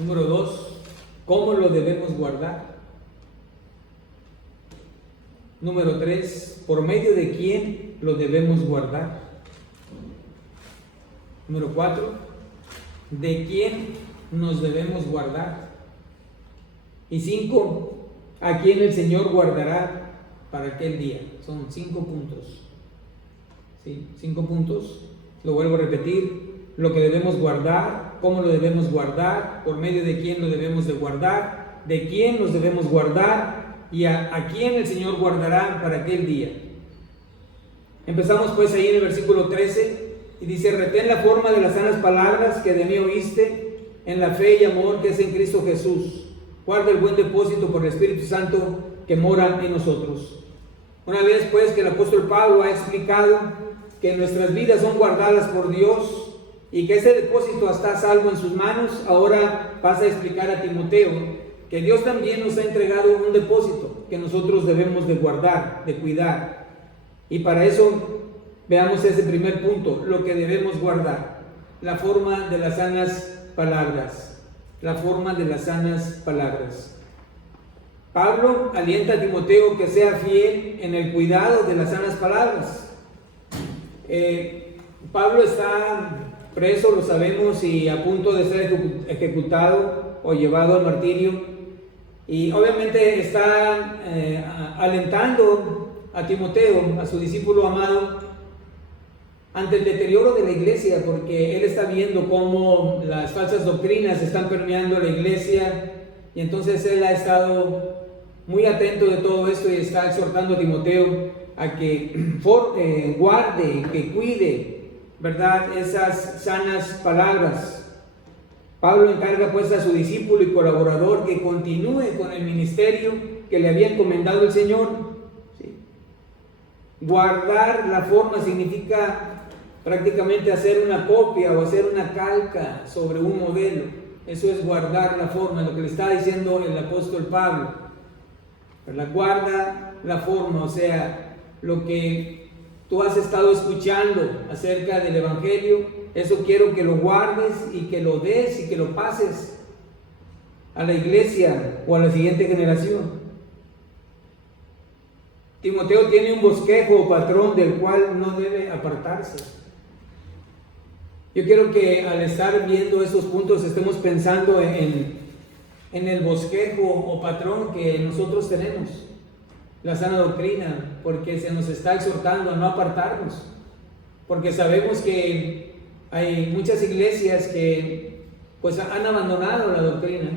Número 2, ¿cómo lo debemos guardar? Número 3, ¿por medio de quién lo debemos guardar? Número 4, ¿de quién nos debemos guardar? Y 5, ¿a quién el Señor guardará para aquel día? Son 5 puntos. ¿Sí? 5 puntos. Lo vuelvo a repetir. Lo que debemos guardar, cómo lo debemos guardar, por medio de quién lo debemos de guardar, de quién los debemos guardar y a quién el Señor guardará para aquel día. Empezamos pues ahí en el versículo 13 y dice: retén la forma de las sanas palabras que de mí oíste en la fe y amor que es en Cristo Jesús. Guarda el buen depósito por el Espíritu Santo que mora en nosotros. Una vez pues que el apóstol Pablo ha explicado que nuestras vidas son guardadas por Dios y que ese depósito está a salvo en sus manos, ahora pasa a explicar a Timoteo que Dios también nos ha entregado un depósito que nosotros debemos de guardar, de cuidar. Y para eso veamos ese primer punto, lo que debemos guardar, la forma de las sanas palabras, la forma de las sanas palabras. Pablo alienta a Timoteo que sea fiel en el cuidado de las sanas palabras. Pablo está preso, lo sabemos, y a punto de ser ejecutado o llevado al martirio, y obviamente está alentando a Timoteo, a su discípulo amado, ante el deterioro de la iglesia, porque él está viendo cómo las falsas doctrinas están permeando la iglesia, y entonces él ha estado muy atento de todo esto y está exhortando a Timoteo a que guarde, que cuide, ¿verdad?, esas sanas palabras. Pablo encarga pues a su discípulo y colaborador que continúe con el ministerio que le había encomendado el Señor. ¿Sí? Guardar la forma significa prácticamente hacer una copia o hacer una calca sobre un modelo. Eso es guardar la forma, lo que le está diciendo el apóstol Pablo. ¿Verdad? Guarda la forma, o sea, lo que tú has estado escuchando acerca del Evangelio, eso quiero que lo guardes y que lo des y que lo pases a la iglesia o a la siguiente generación. Timoteo tiene un bosquejo o patrón del cual no debe apartarse. Yo quiero que al estar viendo esos puntos estemos pensando en el bosquejo o patrón que nosotros tenemos, la sana doctrina, porque se nos está exhortando a no apartarnos, porque sabemos que hay muchas iglesias que pues han abandonado la doctrina.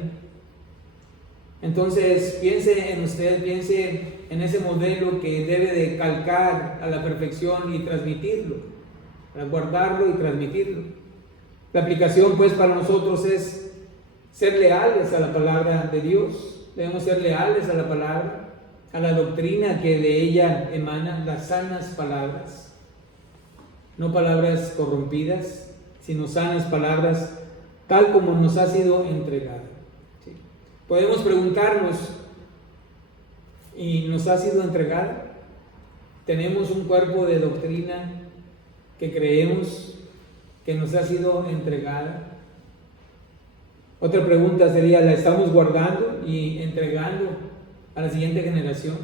Entonces piense en usted, piense en ese modelo que debe de calcar a la perfección y transmitirlo, para guardarlo y transmitirlo. La aplicación pues para nosotros es ser leales a la palabra de Dios. Debemos ser leales a la palabra, a la doctrina que de ella emanan, las sanas palabras, no palabras corrompidas, sino sanas palabras, tal como nos ha sido entregada. ¿Sí? Podemos preguntarnos, ¿y nos ha sido entregada? ¿Tenemos un cuerpo de doctrina que creemos que nos ha sido entregada? Otra pregunta sería, ¿la estamos guardando y entregando a la siguiente generación?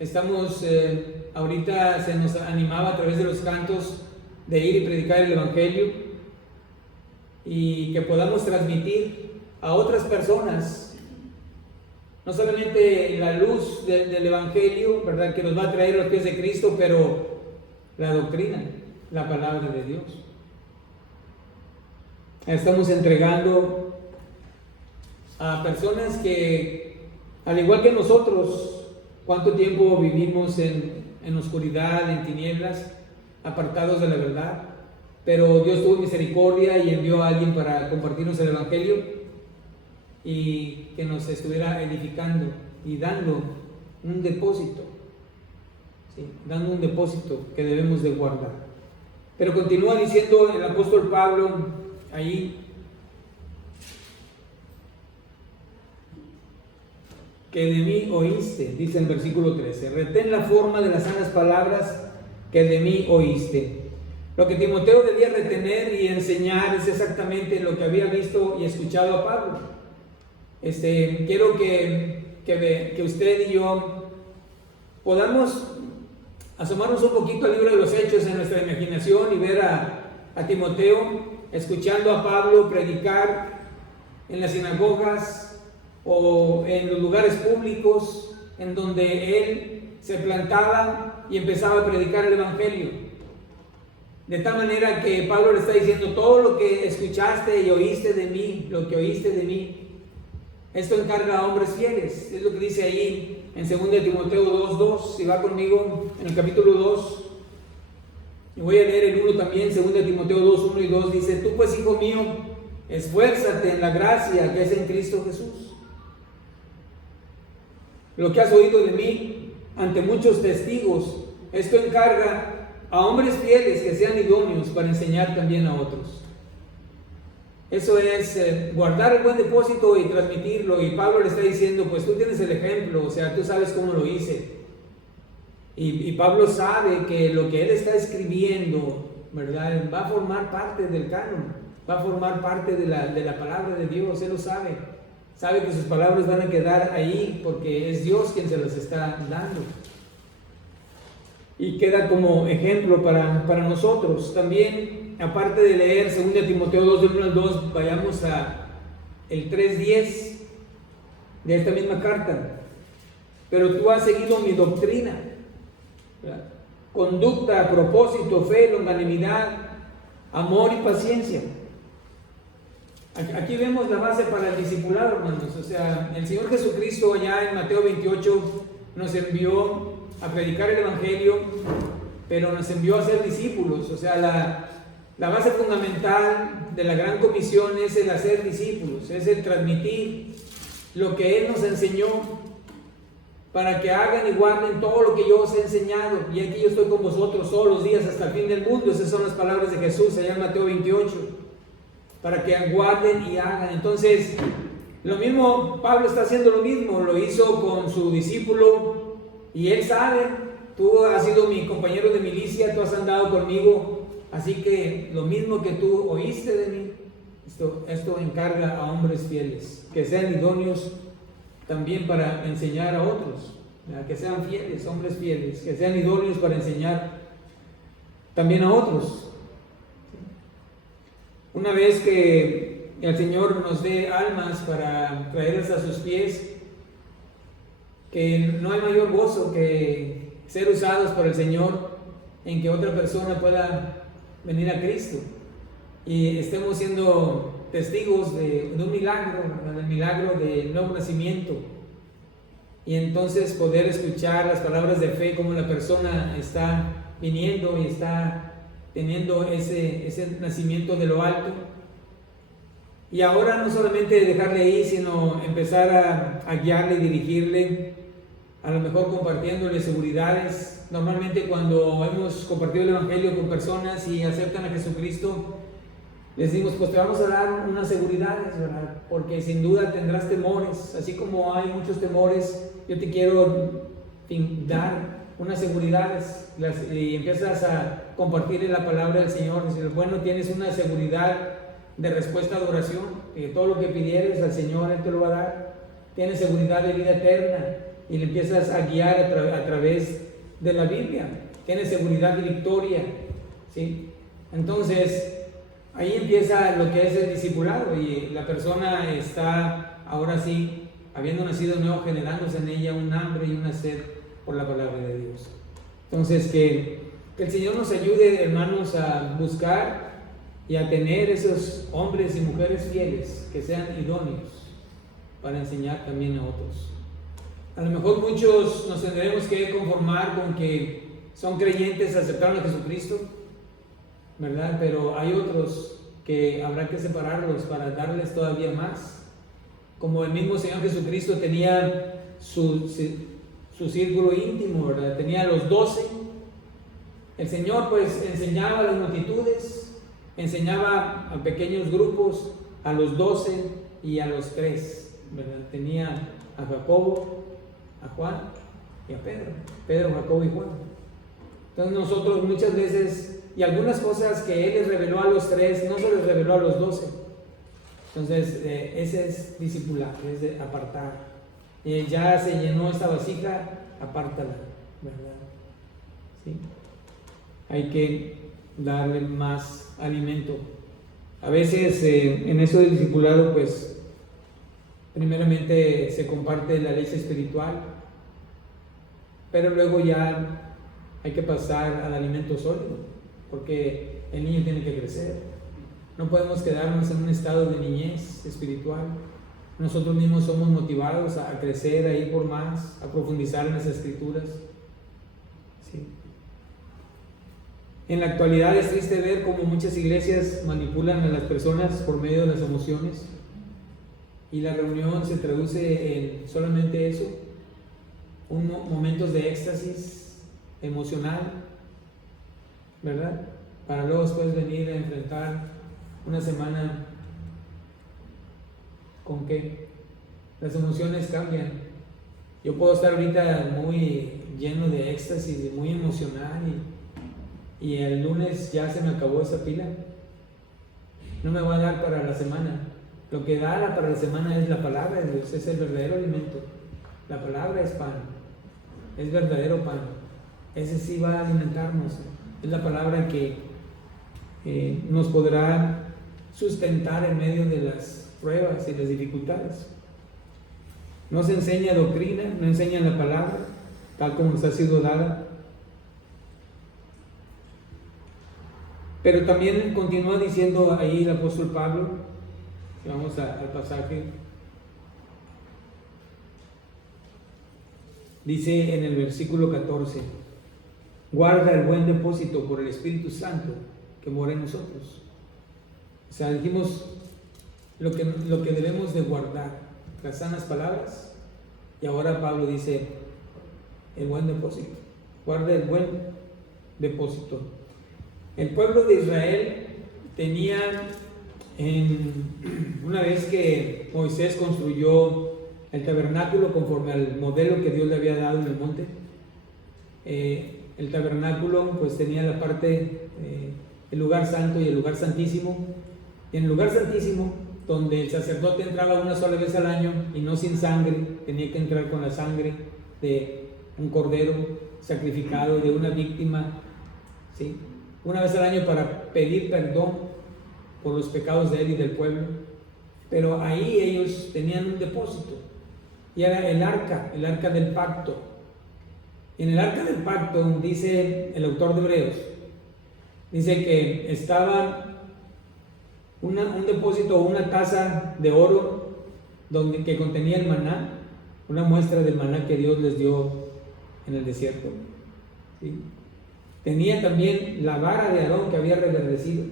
Estamos, ahorita se nos animaba a través de los cantos de ir y predicar el Evangelio y que podamos transmitir a otras personas no solamente la luz del Evangelio, ¿verdad?, que nos va a traer a los pies de Cristo, pero la doctrina, la palabra de Dios. Estamos entregando a personas que, al igual que nosotros, ¿cuánto tiempo vivimos en oscuridad, en tinieblas, apartados de la verdad? Pero Dios tuvo misericordia y envió a alguien para compartirnos el Evangelio y que nos estuviera edificando y dando un depósito, ¿sí?, dando un depósito que debemos de guardar. Pero continúa diciendo el apóstol Pablo ahí que de mí oíste, dice en versículo 13, retén la forma de las sanas palabras que de mí oíste. Lo que Timoteo debía retener y enseñar es exactamente lo que había visto y escuchado a Pablo. Quiero que usted y yo podamos asomarnos un poquito al libro de los Hechos en nuestra imaginación y ver a Timoteo escuchando a Pablo predicar en las sinagogas o en los lugares públicos en donde él se plantaba y empezaba a predicar el Evangelio. De tal manera que Pablo le está diciendo: todo lo que escuchaste y oíste de mí, lo que oíste de mí, esto encarga a hombres fieles. Es lo que dice ahí en 2 Timoteo 2:2. Si va conmigo en el capítulo 2, y voy a leer el 1 también. 2 Timoteo 2:1 y 2 dice: tú pues, hijo mío, esfuérzate en la gracia que es en Cristo Jesús. Lo que has oído de mí ante muchos testigos, esto encarga a hombres fieles que sean idóneos para enseñar también a otros. Eso es guardar el buen depósito y transmitirlo. Y Pablo le está diciendo: pues tú tienes el ejemplo, o sea, tú sabes cómo lo hice. Y Pablo sabe que lo que él está escribiendo, ¿verdad?, va a formar parte del canon, va a formar parte de la palabra de Dios. Él lo sabe. Sabe que sus palabras van a quedar ahí porque es Dios quien se las está dando. Y queda como ejemplo para nosotros. También, aparte de leer 2 Timoteo 2, del 1 al 2, vayamos a el 3:10 de esta misma carta. Pero tú has seguido mi doctrina, ¿verdad?, conducta, propósito, fe, longanimidad, amor y paciencia. Aquí vemos la base para el discipulado, hermanos. O sea, el Señor Jesucristo allá en Mateo 28 nos envió a predicar el Evangelio, pero nos envió a ser discípulos. O sea, la base fundamental de la gran comisión es el hacer discípulos, es el transmitir lo que Él nos enseñó, para que hagan y guarden todo lo que yo os he enseñado. Y aquí yo estoy con vosotros todos los días hasta el fin del mundo. Esas son las palabras de Jesús allá en Mateo 28, para que guarden y hagan. Entonces, lo mismo, Pablo está haciendo lo mismo, lo hizo con su discípulo. Y él sabe: tú has sido mi compañero de milicia, tú has andado conmigo, así que lo mismo que tú oíste de mí, esto encarga a hombres fieles, que sean idóneos también para enseñar a otros, que sean fieles, hombres fieles, que sean idóneos para enseñar también a otros. Una vez que el Señor nos dé almas para traerlas a sus pies, que no hay mayor gozo que ser usados por el Señor en que otra persona pueda venir a Cristo y estemos siendo testigos de un milagro, del milagro del nuevo nacimiento, y entonces poder escuchar las palabras de fe, como la persona está viniendo y está teniendo ese nacimiento de lo alto. Y ahora no solamente dejarle ahí, sino empezar a guiarle y dirigirle, a lo mejor compartiéndole seguridades. Normalmente cuando hemos compartido el Evangelio con personas y aceptan a Jesucristo, les decimos: pues te vamos a dar unas seguridades, ¿verdad?, porque sin duda tendrás temores, así como hay muchos temores. Yo te quiero dar unas seguridades, y empiezas a compartirle la palabra del Señor. Dices: bueno, tienes una seguridad de respuesta de oración, que todo lo que pidieres al Señor, Él te lo va a dar. Tienes seguridad de vida eterna, y le empiezas a guiar a través de la Biblia. Tienes seguridad de victoria, ¿sí? Entonces, ahí empieza lo que es el discipulado, y la persona está ahora sí, habiendo nacido nuevo, generándose en ella un hambre y una sed por la palabra de Dios. Entonces, que el Señor nos ayude, hermanos, a buscar y a tener esos hombres y mujeres fieles que sean idóneos para enseñar también a otros. A lo mejor muchos nos tendremos que conformar con que son creyentes, aceptaron a Jesucristo, ¿verdad? Pero hay otros que habrá que separarlos para darles todavía más. Como el mismo Señor Jesucristo tenía su círculo íntimo, ¿verdad? Tenía los 12. El Señor pues enseñaba a las multitudes, enseñaba a pequeños grupos, a los 12 y a los 3, ¿verdad? Tenía a Jacobo, a Juan y a Pedro, Jacobo y Juan. Entonces nosotros muchas veces y algunas cosas que Él les reveló a los 3, no se les reveló a los 12. Entonces, ese es discipular, es de apartar. Ya se llenó esta vasija, apártala, ¿verdad? ¿Sí? Hay que darle más alimento. A veces en eso del discipulado, pues, primeramente se comparte la leche espiritual, pero luego ya hay que pasar al alimento sólido, porque el niño tiene que crecer. No podemos quedarnos en un estado de niñez espiritual. Nosotros mismos somos motivados a crecer, a ir por más, a profundizar en las escrituras. ¿Sí? En la actualidad es triste ver cómo muchas iglesias manipulan a las personas por medio de las emociones, y la reunión se traduce en solamente eso, momentos de éxtasis emocional, ¿verdad? Para luego después venir a enfrentar una semana con que las emociones cambian. Yo puedo estar ahorita muy lleno de éxtasis, muy emocional, y el lunes ya se me acabó esa pila. No me va a dar para la semana. Lo que da para la semana es la palabra de Dios, es el verdadero alimento. La palabra es pan, es verdadero pan. Ese sí va a alimentarnos. Es la palabra que nos podrá sustentar en medio de las pruebas y las dificultades. No se enseña doctrina, no enseña la palabra tal como nos ha sido dada. Pero también continúa diciendo ahí el apóstol Pablo. Vamos al pasaje. Dice en el versículo 14: guarda el buen depósito por el Espíritu Santo que mora en nosotros. O sea, dijimos lo que debemos de guardar, las sanas palabras, y ahora Pablo dice el buen depósito. Guarda el buen depósito. El pueblo de Israel tenía, una vez que Moisés construyó el tabernáculo conforme al modelo que Dios le había dado en el monte, el tabernáculo pues tenía la parte, el lugar santo y el lugar santísimo. Y en el lugar santísimo, donde el sacerdote entraba una sola vez al año y no sin sangre, tenía que entrar con la sangre de un cordero sacrificado, de una víctima, ¿sí? Una vez al año para pedir perdón por los pecados de él y del pueblo. Pero ahí ellos tenían un depósito, y era el arca del pacto. En el arca del pacto, dice el autor de Hebreos, dice que estaba un depósito o una taza de oro que contenía el maná, una muestra del maná que Dios les dio en el desierto, ¿sí? Tenía también la vara de Aarón que había reverdecido,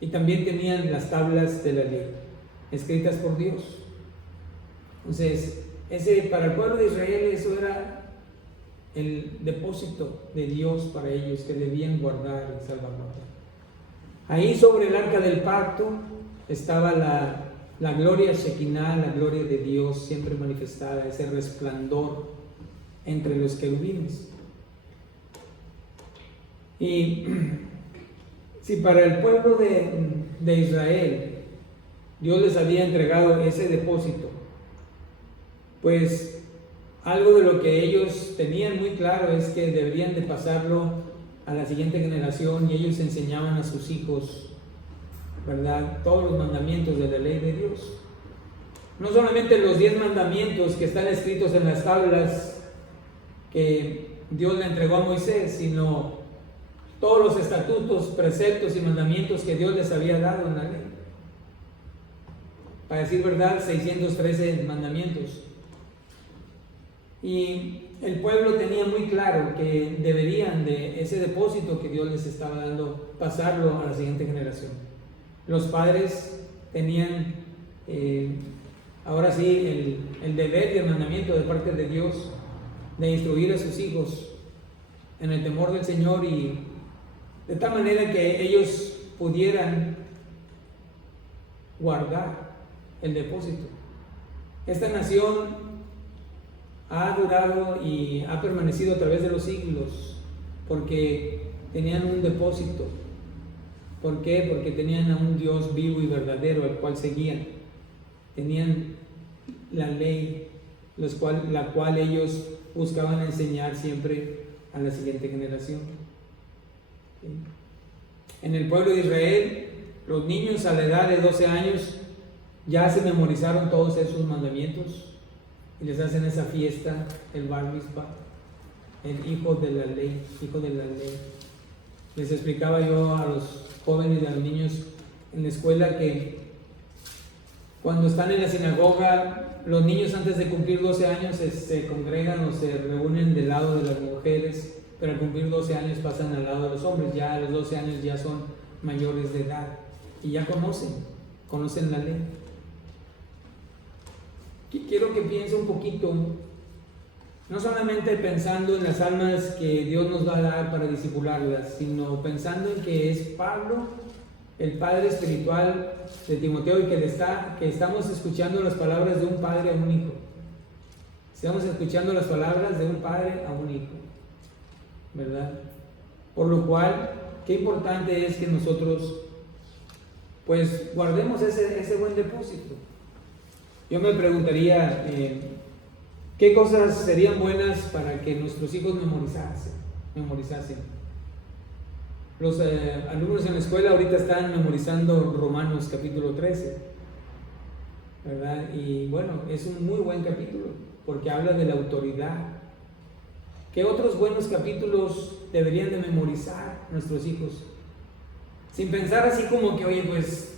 y también tenían las tablas de la ley escritas por Dios. Entonces, para el pueblo de Israel eso era el depósito de Dios para ellos, que debían guardar y salvaguardar. Ahí sobre el arca del pacto estaba la gloria Shekinah, la gloria de Dios siempre manifestada, ese resplandor entre los querubines. Y si para el pueblo de Israel Dios les había entregado ese depósito, pues algo de lo que ellos tenían muy claro es que deberían de pasarlo a la siguiente generación, y ellos enseñaban a sus hijos, ¿verdad?, todos los mandamientos de la ley de Dios. No solamente los 10 mandamientos que están escritos en las tablas que Dios le entregó a Moisés, sino todos los estatutos, preceptos y mandamientos que Dios les había dado en la ley. Para decir verdad, 613 mandamientos. Y el pueblo tenía muy claro que deberían de ese depósito que Dios les estaba dando, pasarlo a la siguiente generación. Los padres tenían ahora sí el deber y el mandamiento de parte de Dios de instruir a sus hijos en el temor del Señor, y de tal manera que ellos pudieran guardar el depósito. Esta nación ha durado y ha permanecido a través de los siglos porque tenían un depósito. ¿Por qué? Porque tenían a un Dios vivo y verdadero al cual seguían. Tenían la ley, la cual ellos buscaban enseñar siempre a la siguiente generación. ¿Sí? En el pueblo de Israel, los niños a la edad de 12 años ya se memorizaron todos esos mandamientos y les hacen esa fiesta, el Bar Mitzvah, el hijo de la ley, hijo de la ley. Les explicaba yo a los jóvenes y a los niños en la escuela que cuando están en la sinagoga, los niños antes de cumplir 12 años se congregan o se reúnen del lado de las mujeres, pero al cumplir 12 años pasan al lado de los hombres. Ya a los 12 años ya son mayores de edad y ya conocen la ley. Quiero que piense un poquito, no solamente pensando en las almas que Dios nos va a dar para discipularlas, sino pensando en que es Pablo, el padre espiritual de Timoteo, y que estamos escuchando las palabras de un padre a un hijo. Estamos escuchando las palabras de un padre a un hijo, ¿verdad? Por lo cual, qué importante es que nosotros pues guardemos ese buen depósito. Yo me preguntaría, ¿qué cosas serían buenas para que nuestros hijos memorizasen? Los alumnos en la escuela ahorita están memorizando Romanos capítulo 13, ¿verdad? Y bueno, es un muy buen capítulo porque habla de la autoridad. ¿Qué otros buenos capítulos deberían de memorizar nuestros hijos? Sin pensar así como que, oye, pues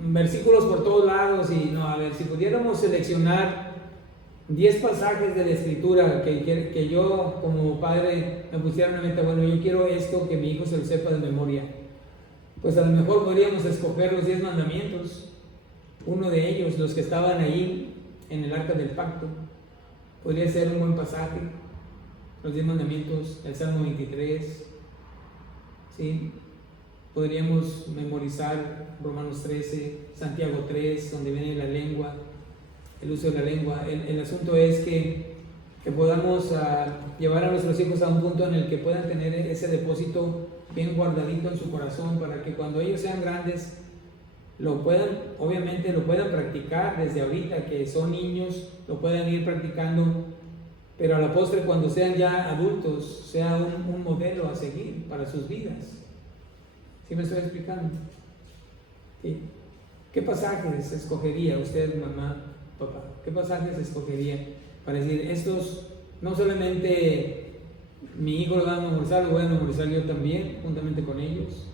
versículos por todos lados y no, a ver, si pudiéramos seleccionar 10 pasajes de la escritura que yo como padre me pusiera en la mente, bueno, yo quiero esto, que mi hijo se lo sepa de memoria, pues a lo mejor podríamos escoger los 10 mandamientos, uno de ellos, los que estaban ahí en el arca del pacto, podría ser un buen pasaje, los 10 mandamientos, el Salmo 23, ¿sí? Podríamos memorizar Romanos 13, Santiago 3, donde viene la lengua, el uso de la lengua. El asunto es que podamos llevar a nuestros hijos a un punto en el que puedan tener ese depósito bien guardadito en su corazón, para que cuando ellos sean grandes obviamente lo puedan practicar desde ahorita, que son niños, lo puedan ir practicando, pero a la postre cuando sean ya adultos sea un modelo a seguir para sus vidas. ¿Sí me estoy explicando? ¿Sí? ¿Qué pasajes escogería usted, mamá, papá? ¿Qué pasajes escogería para decir, estos no solamente mi hijo lo va a memorizar, lo voy a memorizar yo también, juntamente con ellos?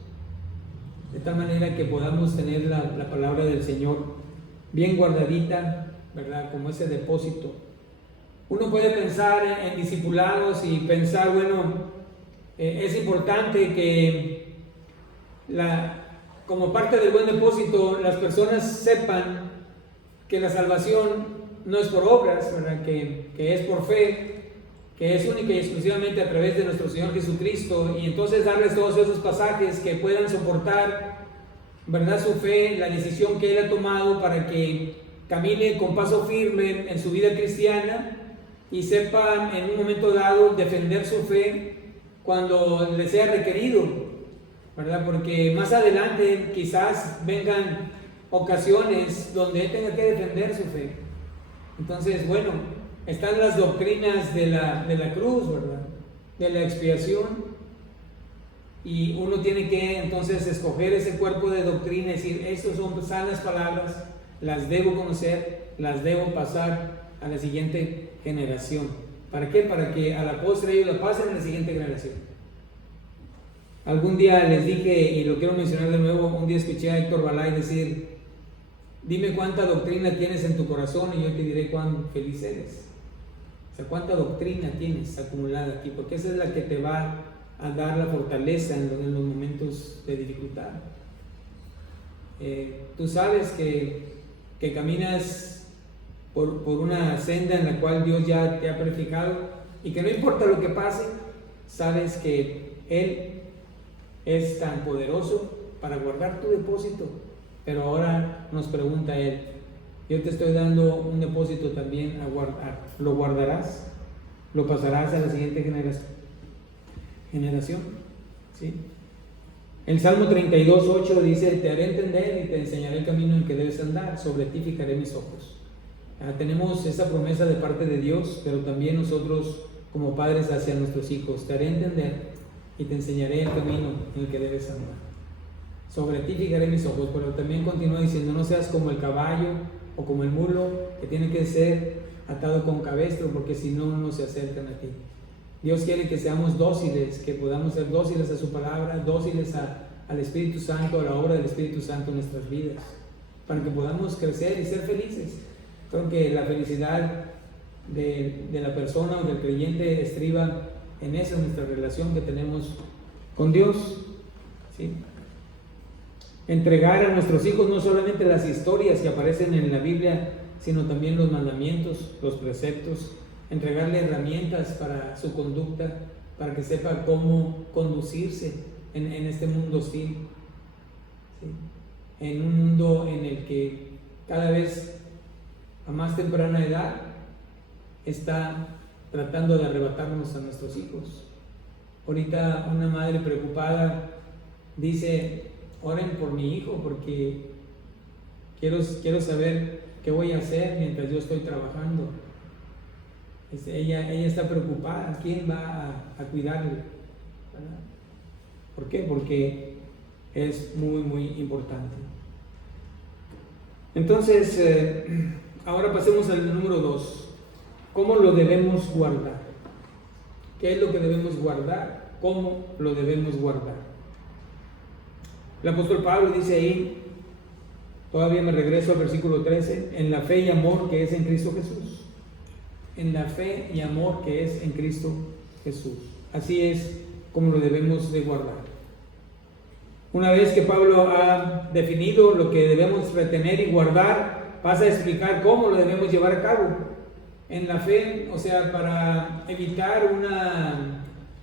De tal manera que podamos tener la palabra del Señor bien guardadita, ¿verdad? Como ese depósito. Uno puede pensar en discipulados y pensar, bueno, es importante que como parte del buen depósito las personas sepan que la salvación no es por obras, ¿verdad? Que es por fe, que es única y exclusivamente a través de nuestro Señor Jesucristo, y entonces darles todos esos pasajes que puedan soportar, ¿verdad?, su fe, la decisión que Él ha tomado para que camine con paso firme en su vida cristiana y sepa en un momento dado defender su fe cuando le sea requerido, ¿verdad? Porque más adelante quizás vengan ocasiones donde Él tenga que defender su fe. Entonces, bueno, están las doctrinas de la cruz, ¿verdad?, de la expiación, y uno tiene que entonces escoger ese cuerpo de doctrina y decir, estas son sanas palabras, las debo conocer, las debo pasar a la siguiente generación. ¿Para qué? Para que a la postre ellos la pasen a la siguiente generación. Algún día les dije, y lo quiero mencionar de nuevo, un día escuché a Héctor Balay decir, dime cuánta doctrina tienes en tu corazón y yo te diré cuán feliz eres. O sea, cuánta doctrina tienes acumulada aquí, porque esa es la que te va a dar la fortaleza en los momentos de dificultad. Tú sabes que caminas por una senda en la cual Dios ya te ha purificado, y que no importa lo que pase, sabes que Él es tan poderoso para guardar tu depósito. Pero ahora nos pregunta Él, yo te estoy dando un depósito también a guardar, ¿lo guardarás? ¿Lo pasarás a la siguiente generación? ¿sí? El Salmo 32:8 dice: te haré entender y te enseñaré el camino en que debes andar, sobre ti fijaré mis ojos. Tenemos esa promesa de parte de Dios, pero también nosotros como padres hacia nuestros hijos: te haré entender y te enseñaré el camino en el que debes andar. Sobre ti fijaré mis ojos. Pero también continúa diciendo: no seas como el caballo o como el mulo, que tiene que ser atado con cabestro, porque si no, no se acercan a ti. Dios quiere que seamos dóciles, que podamos ser dóciles a su palabra, dóciles al Espíritu Santo, a la obra del Espíritu Santo en nuestras vidas, para que podamos crecer y ser felices. Creo que la felicidad de la persona o del creyente estriba en eso, en nuestra relación que tenemos con Dios, ¿sí? Entregar a nuestros hijos no solamente las historias que aparecen en la Biblia, sino también los mandamientos, los preceptos, entregarle herramientas para su conducta, para que sepa cómo conducirse en este mundo hostil, ¿sí? En un mundo en el que cada vez a más temprana edad está tratando de arrebatarnos a nuestros hijos. Ahorita una madre preocupada dice: oren por mi hijo, porque quiero saber qué voy a hacer mientras yo estoy trabajando. Ella está preocupada. ¿Quién va a cuidarle? ¿Verdad? ¿Por qué? Porque es muy, muy importante. Entonces, ahora pasemos al número 2. ¿Cómo lo debemos guardar? ¿Qué es lo que debemos guardar? ¿Cómo lo debemos guardar? El apóstol Pablo dice ahí, todavía me regreso al versículo 13, en la fe y amor que es en Cristo Jesús. En la fe y amor que es en Cristo Jesús. Así es como lo debemos de guardar. Una vez que Pablo ha definido lo que debemos retener y guardar, pasa a explicar cómo lo debemos llevar a cabo. En la fe, o sea, para evitar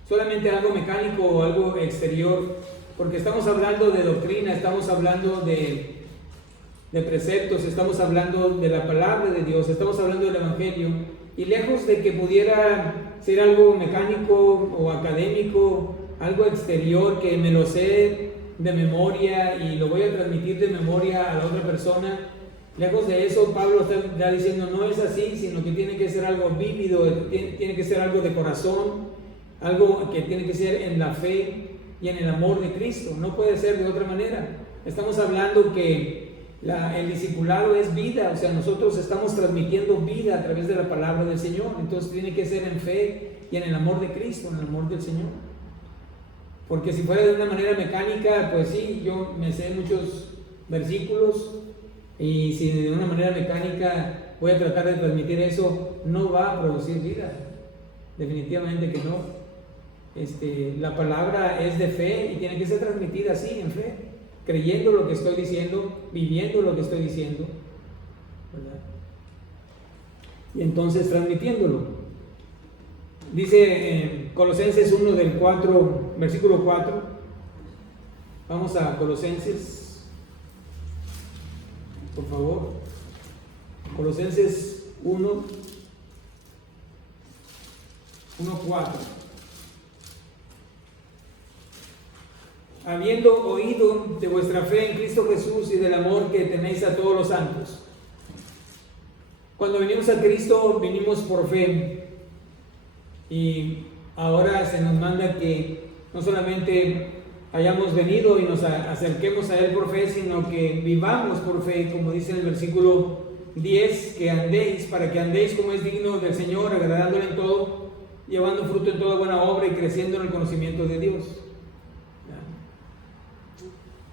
solamente algo mecánico o algo exterior, porque estamos hablando de doctrina, estamos hablando de preceptos, estamos hablando de la palabra de Dios, estamos hablando del Evangelio, y lejos de que pudiera ser algo mecánico o académico, algo exterior que me lo sé de memoria y lo voy a transmitir de memoria a la otra persona, lejos de eso, Pablo está diciendo: no es así, sino que tiene que ser algo vívido, tiene que ser algo de corazón, algo que tiene que ser en la fe y en el amor de Cristo. No puede ser de otra manera. Estamos hablando que el discipulado es vida, o sea, nosotros estamos transmitiendo vida a través de la palabra del Señor. Entonces tiene que ser en fe y en el amor de Cristo, en el amor del Señor. Porque si fuera de una manera mecánica, pues sí, yo me sé muchos versículos, y si de una manera mecánica voy a tratar de transmitir eso, no va a producir vida. Definitivamente que no. La palabra es de fe y tiene que ser transmitida así, en fe, creyendo lo que estoy diciendo, viviendo lo que estoy diciendo, ¿verdad? Y entonces transmitiéndolo. Dice Colosenses 1 del 4, versículo 4. Vamos a Colosenses, por favor. Colosenses 1, 4. Habiendo oído de vuestra fe en Cristo Jesús y del amor que tenéis a todos los santos. Cuando venimos a Cristo, venimos por fe. Y ahora se nos manda que no solamente hayamos venido y nos acerquemos a Él por fe, sino que vivamos por fe, como dice en el versículo 10, que andéis, para que andéis como es digno del Señor, agradándole en todo, llevando fruto en toda buena obra y creciendo en el conocimiento de Dios.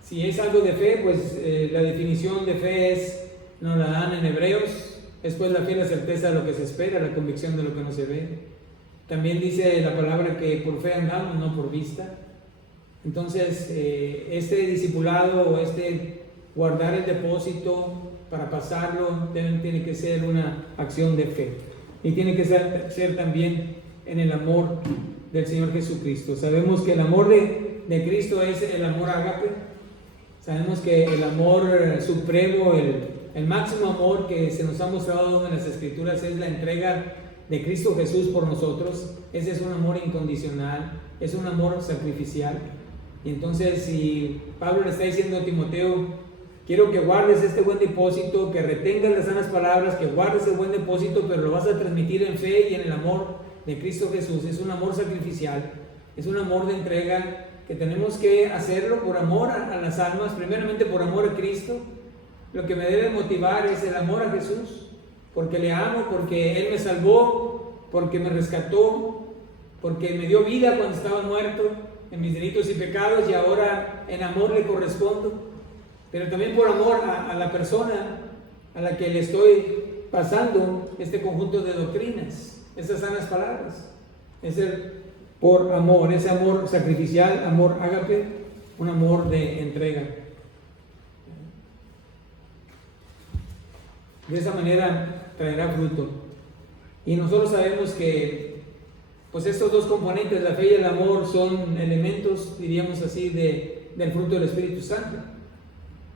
Si es algo de fe, pues la definición de fe nos la dan en Hebreos. Es pues la fe, la certeza de lo que se espera, la convicción de lo que no se ve. También dice la palabra que por fe andamos, no por vista. Entonces, este discipulado o guardar el depósito para pasarlo tiene que ser una acción de fe. Y tiene que ser también en el amor del Señor Jesucristo. Sabemos que el amor de Cristo es el amor ágape. Sabemos que el amor supremo, el máximo amor que se nos ha mostrado en las Escrituras es la entrega de Cristo Jesús por nosotros. Ese es un amor incondicional, es un amor sacrificial. Y entonces, si Pablo le está diciendo a Timoteo, quiero que guardes este buen depósito, que retengas las sanas palabras, que guardes el buen depósito, pero lo vas a transmitir en fe y en el amor de Cristo Jesús. Es un amor sacrificial, es un amor de entrega, que tenemos que hacerlo por amor a las almas, primeramente por amor a Cristo. Lo que me debe motivar es el amor a Jesús, porque le amo, porque Él me salvó, porque me rescató, porque me dio vida cuando estaba muerto en mis delitos y pecados, y ahora en amor le correspondo. Pero también por amor a la persona a la que le estoy pasando este conjunto de doctrinas, esas sanas palabras. Es el por amor, ese amor sacrificial, amor ágape, un amor de entrega. De esa manera traerá fruto. Y nosotros sabemos que pues estos dos componentes, la fe y el amor, son elementos, diríamos así, del fruto del Espíritu Santo.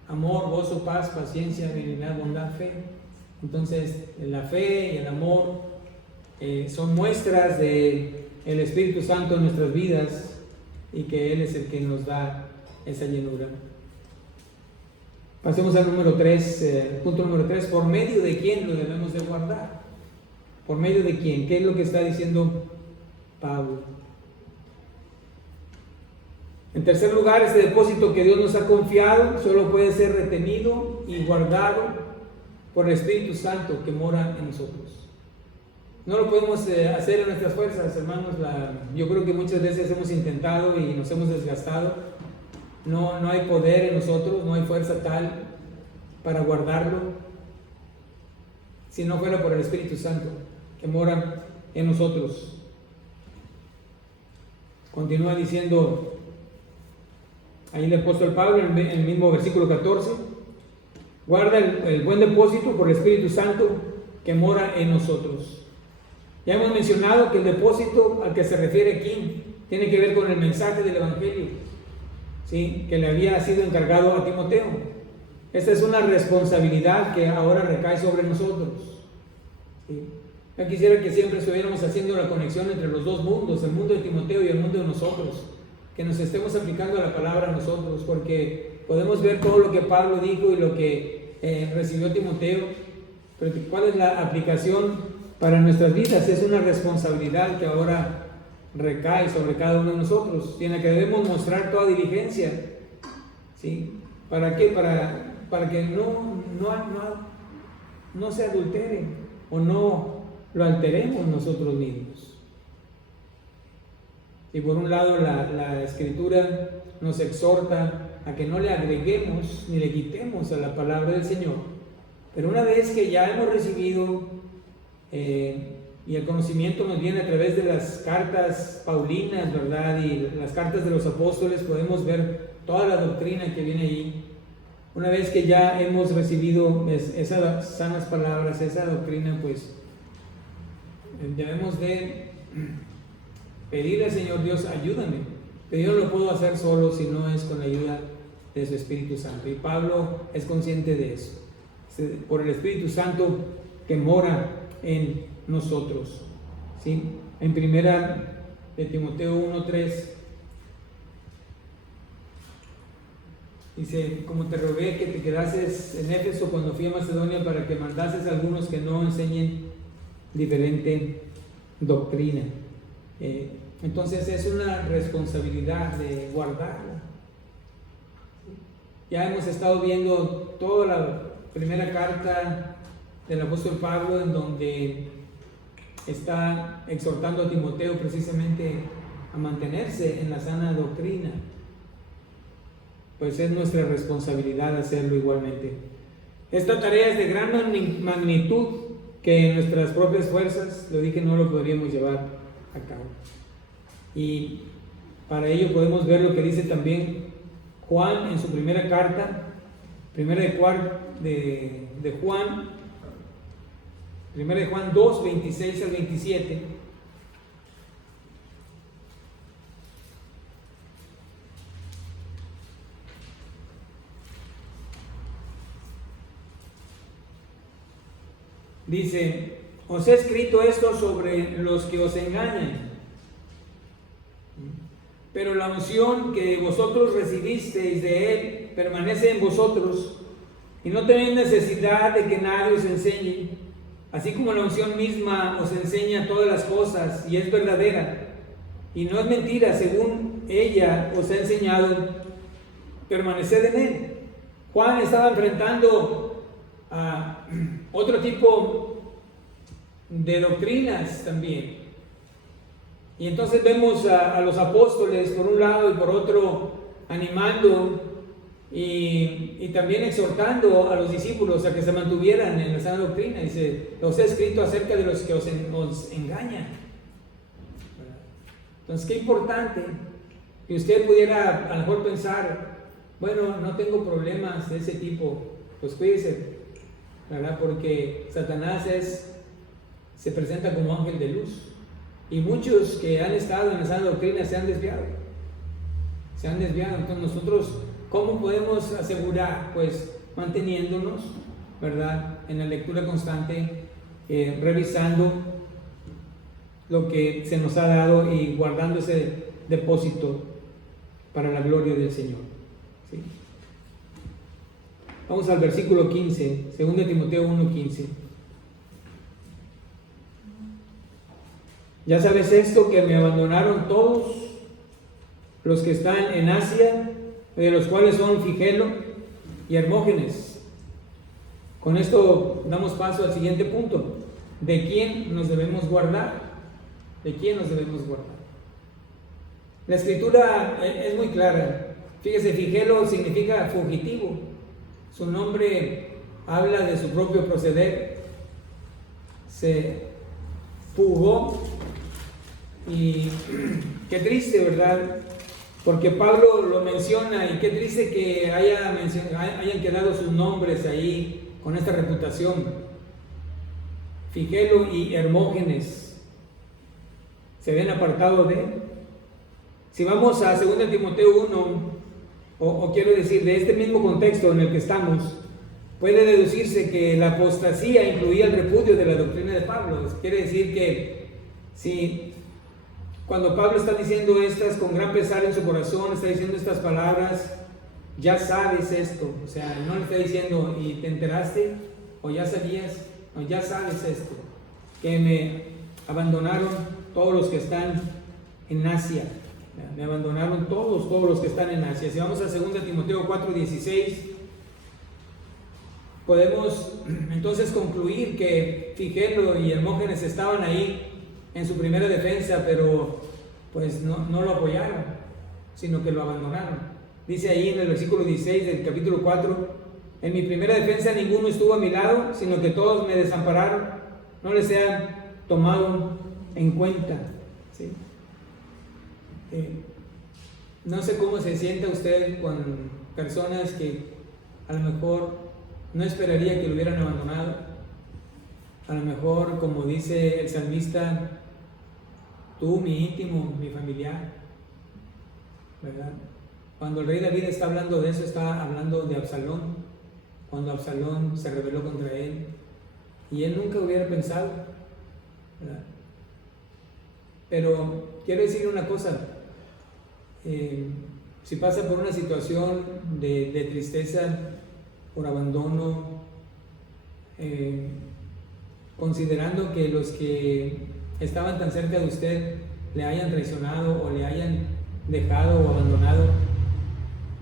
Amor, gozo, paz, paciencia, benignidad, bondad, fe. Entonces, la fe y el amor son muestras del Espíritu Santo en nuestras vidas, y que Él es el que nos da esa llenura. Pasemos al número 3, punto número 3. ¿Por medio de quién lo debemos de guardar? ¿Por medio de quién? ¿Qué es lo que está diciendo Pablo? En tercer lugar, ese depósito que Dios nos ha confiado solo puede ser retenido y guardado por el Espíritu Santo que mora en nosotros. No lo podemos hacer en nuestras fuerzas, hermanos. Yo creo que muchas veces hemos intentado y nos hemos desgastado. No hay poder en nosotros, no hay fuerza tal para guardarlo, si no fuera por el Espíritu Santo que mora en nosotros. Continúa diciendo ahí el apóstol Pablo en el mismo versículo 14: guarda el buen depósito por el Espíritu Santo que mora en nosotros. Ya hemos mencionado que el depósito al que se refiere aquí tiene que ver con el mensaje del Evangelio, ¿sí?, que le había sido encargado a Timoteo. Esta es una responsabilidad que ahora recae sobre nosotros, ¿sí? Yo quisiera que siempre estuviéramos haciendo la conexión entre los dos mundos, el mundo de Timoteo y el mundo de nosotros, que nos estemos aplicando la palabra a nosotros, porque podemos ver todo lo que Pablo dijo y lo que recibió Timoteo, pero ¿cuál es la aplicación para nuestras vidas? Es una responsabilidad que ahora recae sobre cada uno de nosotros, y en la que debemos mostrar toda diligencia, ¿sí? ¿Para qué? Para que no se adultere o no lo alteremos nosotros mismos. Y por un lado la Escritura nos exhorta a que no le agreguemos ni le quitemos a la palabra del Señor, pero una vez que ya hemos recibido y el conocimiento nos viene a través de las cartas paulinas, ¿verdad?, y las cartas de los apóstoles, podemos ver toda la doctrina que viene ahí. Una vez que ya hemos recibido esas sanas palabras, esa doctrina, pues debemos de pedirle al Señor: Dios, ayúdame. Pero yo no lo puedo hacer solo si no es con la ayuda de su Espíritu Santo. Y Pablo es consciente de eso, por el Espíritu Santo que mora en nosotros, ¿sí? En primera de Timoteo 1:3 dice: como te rogué que te quedases en Éfeso cuando fui a Macedonia, para que mandases a algunos que no enseñen diferente doctrina. Entonces es una responsabilidad de guardarla. Ya hemos estado viendo toda la primera carta del apóstol Pablo, en donde está exhortando a Timoteo precisamente a mantenerse en la sana doctrina. Pues es nuestra responsabilidad hacerlo igualmente. Esta tarea es de gran magnitud, que en nuestras propias fuerzas, lo dije, no lo podríamos llevar a cabo. Y para ello podemos ver lo que dice también Juan en su primera carta, primera de Juan 2, 26 al 27. Dice: os he escrito esto sobre los que os engañan, pero la unción que vosotros recibisteis de Él permanece en vosotros, y no tenéis necesidad de que nadie os enseñe, así como la unción misma os enseña todas las cosas y es verdadera, y no es mentira, según ella os ha enseñado, permaneced en Él. Juan estaba enfrentando a otro tipo de doctrinas también. Y entonces vemos a los apóstoles por un lado y por otro animando y también exhortando a los discípulos a que se mantuvieran en la sana doctrina. Dice, os he escrito acerca de los que os engañan. Entonces, qué importante que usted pudiera a lo mejor pensar, bueno, no tengo problemas de ese tipo. Pues cuídese, ¿verdad? Porque Satanás se presenta como ángel de luz. Y muchos que han estado en la sana doctrina se han desviado. Entonces nosotros, ¿cómo podemos asegurar? Pues manteniéndonos, ¿verdad?, en la lectura constante, revisando lo que se nos ha dado y guardando ese depósito para la gloria del Señor. ¿Sí? Vamos al versículo 15, 2 Timoteo 1:15. Ya sabes esto, que me abandonaron todos los que están en Asia, de los cuales son Figelo y Hermógenes. Con esto damos paso al siguiente punto. ¿De quién nos debemos guardar? ¿De quién nos debemos guardar? La escritura es muy clara. Fíjese, Figelo significa fugitivo. Su nombre habla de su propio proceder. Se fugó. Y qué triste, ¿verdad? Porque Pablo lo menciona, y qué triste que hayan quedado sus nombres ahí con esta reputación. Figelo y Hermógenes se ven apartados de él. Si vamos a 2 Timoteo 1, o quiero decir, de este mismo contexto en el que estamos, puede deducirse que la apostasía incluía el repudio de la doctrina de Pablo. Quiere decir que si cuando Pablo está diciendo estas con gran pesar en su corazón, está diciendo estas palabras, ya sabes esto, o sea, no le está diciendo y te enteraste o ya sabías, no, ya sabes esto, que me abandonaron todos los que están en Asia, me abandonaron todos los que están en Asia. Si vamos a 2 Timoteo 4:16, podemos entonces concluir que Figelo y Hermógenes estaban ahí en su primera defensa, pero pues no lo apoyaron, sino que lo abandonaron. Dice ahí en el versículo 16 del capítulo 4, en mi primera defensa ninguno estuvo a mi lado, sino que todos me desampararon, no les he tomado en cuenta. ¿Sí? No sé cómo se sienta usted con personas que a lo mejor no esperaría que lo hubieran abandonado. A lo mejor, como dice el salmista, tú, mi íntimo, mi familiar, ¿verdad? Cuando el rey David está hablando de eso, está hablando de Absalón, cuando Absalón se rebeló contra él, y él nunca hubiera pensado, ¿verdad? Pero quiero decir una cosa, si pasa por una situación de tristeza, por abandono, considerando que los que estaban tan cerca de usted le hayan traicionado o le hayan dejado o abandonado,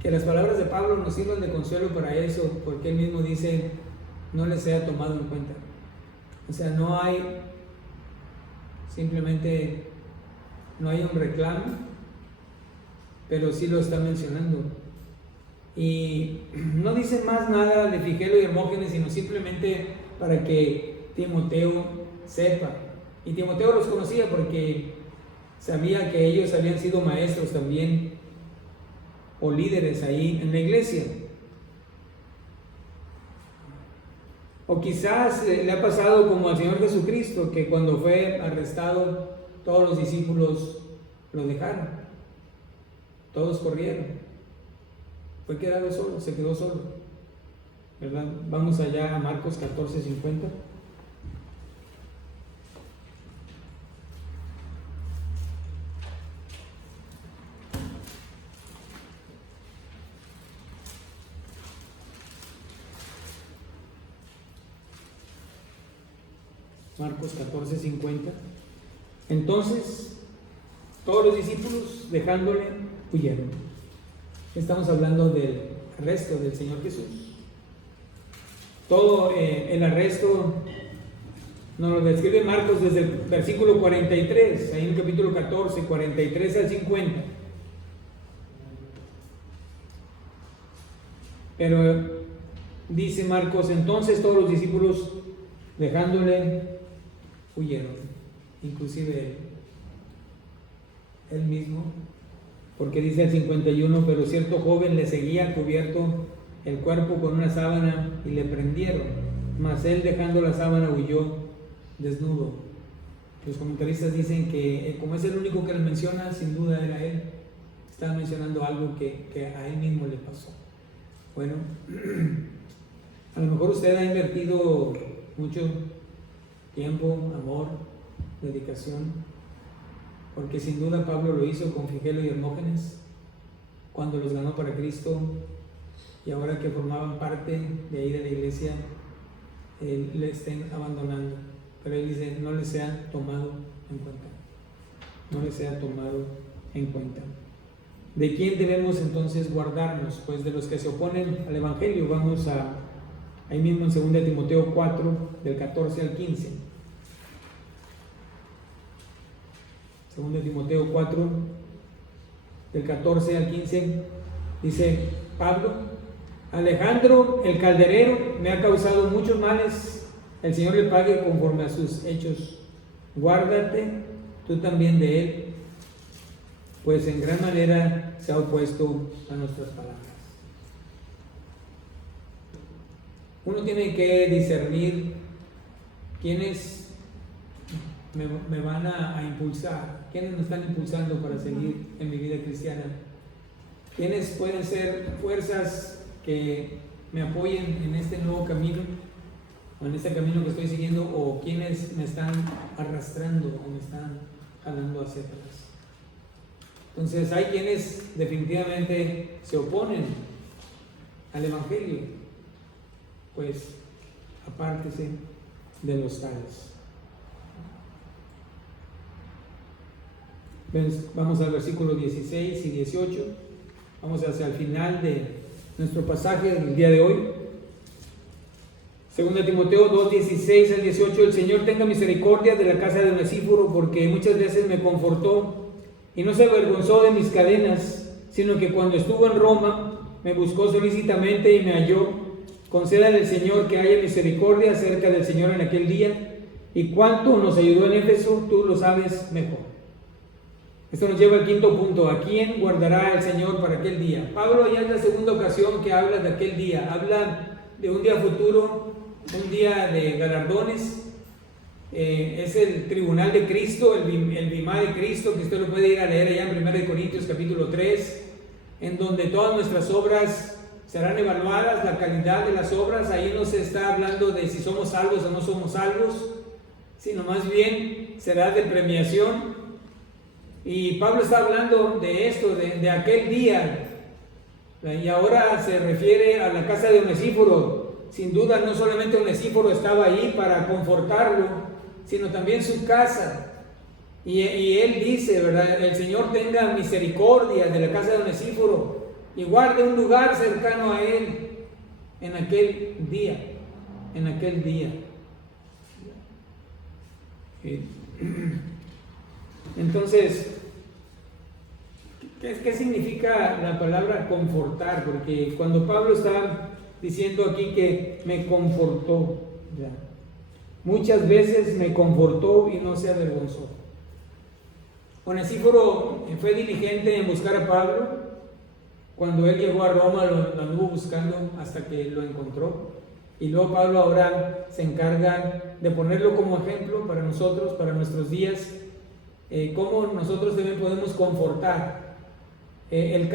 que las palabras de Pablo nos sirvan de consuelo para eso, porque él mismo dice, no les sea tomado en cuenta. O sea, simplemente no hay un reclamo, pero sí lo está mencionando. Y no dice más nada de Figelo y Hermógenes, sino simplemente para que Timoteo sepa. Y Timoteo los conocía porque sabía que ellos habían sido maestros también o líderes ahí en la iglesia. O quizás le ha pasado como al Señor Jesucristo, que cuando fue arrestado todos los discípulos lo dejaron, todos corrieron, fue quedado solo, se quedó solo, ¿verdad? Vamos allá a Marcos 14:50. Marcos 14:50. Entonces, todos los discípulos, dejándole, huyeron. Estamos hablando del arresto del Señor Jesús. Todo el arresto nos lo describe Marcos desde el versículo 43, ahí en el capítulo 14, 43 al 50. Pero dice Marcos, entonces todos los discípulos, dejándole, huyeron, inclusive él mismo, porque dice el 51, pero cierto joven le seguía cubierto el cuerpo con una sábana y le prendieron, mas él, dejando la sábana, huyó desnudo. Los comentaristas dicen que como es el único que le menciona, sin duda era él. Está mencionando algo que a él mismo le pasó. Bueno, a lo mejor usted ha invertido mucho tiempo, amor, dedicación, porque sin duda Pablo lo hizo con Figelo y Hermógenes cuando los ganó para Cristo, y ahora que formaban parte de ahí de la iglesia, le estén abandonando. Pero él dice, no les sea tomado en cuenta. No les sea tomado en cuenta. ¿De quién debemos entonces guardarnos? Pues de los que se oponen al Evangelio. Vamos ahí mismo en 2 Timoteo 4, del 14 al 15. 2 Timoteo 4, del 14 al 15, dice Pablo: Alejandro el calderero me ha causado muchos males, el Señor le pague conforme a sus hechos. Guárdate tú también de él, pues en gran manera se ha opuesto a nuestras palabras. Uno tiene que discernir quiénes me van a impulsar, quiénes me están impulsando para seguir en mi vida cristiana, quiénes pueden ser fuerzas que me apoyen en este nuevo camino, o en este camino que estoy siguiendo, o quienes me están arrastrando o me están jalando hacia atrás. Entonces hay quienes definitivamente se oponen al Evangelio, pues apártese de los tales. Vamos al versículo 16 y 18, vamos hacia el final de nuestro pasaje del día de hoy. 2 Timoteo 2, 16 al 18, el Señor tenga misericordia de la casa de Onesíforo, porque muchas veces me confortó y no se avergonzó de mis cadenas, sino que cuando estuvo en Roma me buscó solícitamente y me halló. Concédale el Señor que haya misericordia acerca del Señor en aquel día, y cuánto nos ayudó en Éfeso, tú lo sabes mejor. Esto nos lleva al quinto punto: ¿a quién guardará el Señor para aquel día? Pablo ya es la segunda ocasión que habla de aquel día, habla de un día futuro, un día de galardones. Es el tribunal de Cristo, el bimá de Cristo, que usted lo puede ir a leer allá en 1 Corintios capítulo 3, en donde todas nuestras obras serán evaluadas, la calidad de las obras. Ahí no se está hablando de si somos salvos o no somos salvos, sino más bien será de premiación. Y Pablo está hablando de esto, de aquel día, y ahora se refiere a la casa de Onesíforo. Sin duda, no solamente Onesíforo estaba ahí para confortarlo, sino también su casa. Y él dice, ¿verdad?, el Señor tenga misericordia de la casa de Onesíforo y guarde un lugar cercano a él en aquel día, Entonces, ¿qué significa la palabra confortar? Porque cuando Pablo está diciendo aquí que me confortó, ya, muchas veces me confortó y no se avergonzó. Onesíforo fue diligente en buscar a Pablo. Cuando él llegó a Roma lo anduvo buscando hasta que lo encontró. Y luego Pablo ahora se encarga de ponerlo como ejemplo para nosotros, para nuestros días, cómo nosotros también podemos confortar. El